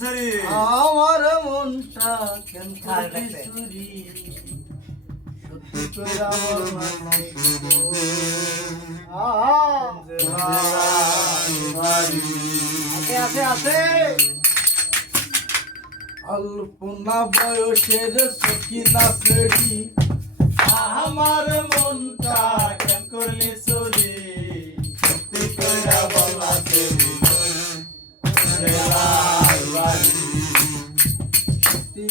আমার মনটা কেন সত্যি বল আছে আছে আছে। অল্পনা বয়সের সকিনা শ্রেণি। আমার মনটা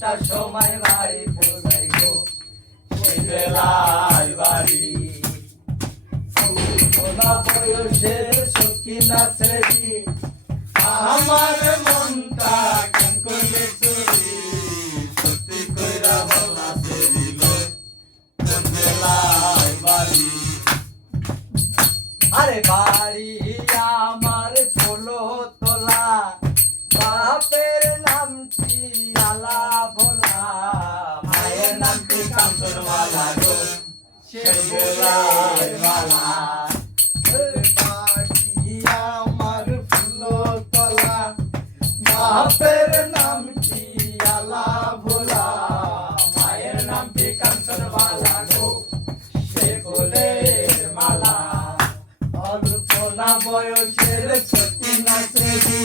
দশটার সময় বাড়ি পৌঁছাই গো। জেলায় বাড়ি। সোনা বয়সের সখিনা শ্রেণি আমার মনটা কেন করলে চুরি সত্যি কইরা বলা কোন জেলায় বাড়ি। আরে বাড়ি আমার ফুলো তোলা। বাপের কাঞ্চন আমার ফুলো তলা বাপের নামটি আলা ভোলা মায়ের নামটি কাঞ্চন মালা গো সে ফুলের মালা অল্পনা বয়সের সখিনা শ্রেণি